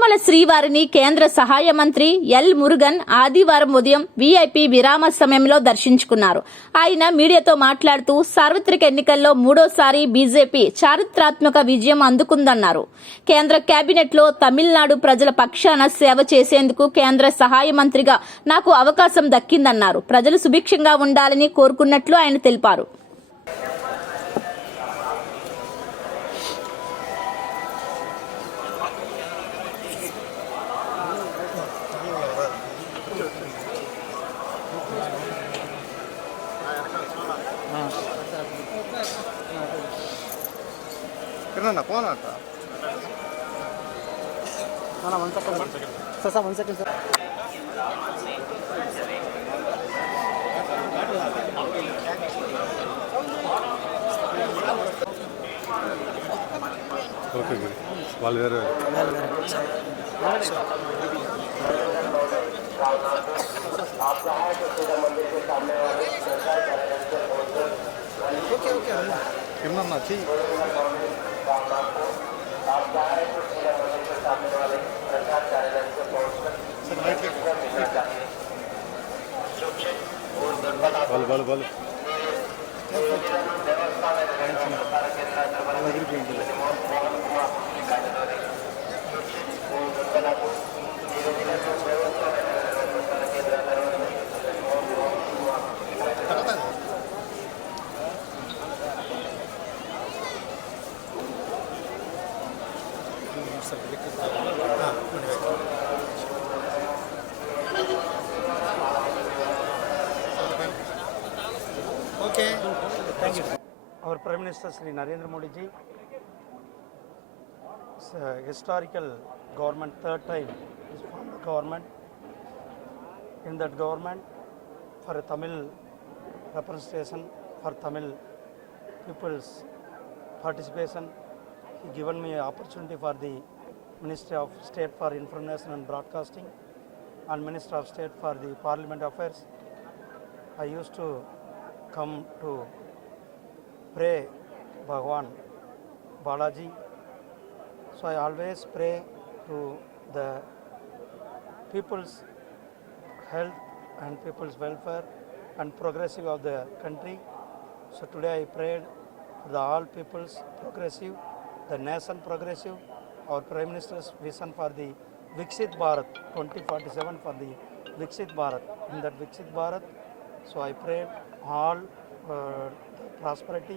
Tirumala శ్రీవారిని కేంద్ర సహాయ మంత్రి ఎల్ మురుగన్ ఆదివారం ఉదయం వీఐపీ విరామ సమయంలో దర్శించుకున్నారు. ఆయన మీడియాతో మాట్లాడుతూ సార్వత్రిక ఎన్నికల్లో మూడోసారి బీజేపీ చారిత్రాత్మక విజయం అందుకుందన్నారు. కేంద్ర కేబినెట్లో తమిళనాడు ప్రజల పక్షాన సేవ చేసేందుకు కేంద్ర సహాయ మంత్రిగా నాకు అవకాశం దక్కిందన్నారు. ప్రజలు సుభిక్షంగా ఉండాలని కోరుకున్నట్లు ఆయన తెలిపారు. కిరణ్ ఫోన్ అంట one second sir sir one second sir okay గురు వాళ్ళు వేరే என்னென்ன ஆச்சு बल बल बल देवस्थान और प्रेम minister Shri Narendra Modi ji historical government third time government in that government for Tamil representation for Tamil peoples participation given me opportunity for the Ministry of State for Information and Broadcasting and Minister of State for the Parliament Affairs. I used to come to pray Bhagwan Balaji. So I always pray to the people's health and people's welfare and progressive of the country. So today I prayed for the all people's progressive, the nation progressive, our Prime Minister's vision for the Viksit Bharat 2047 for the Viksit Bharat. In that Viksit Bharat, so I pray all uh, prosperity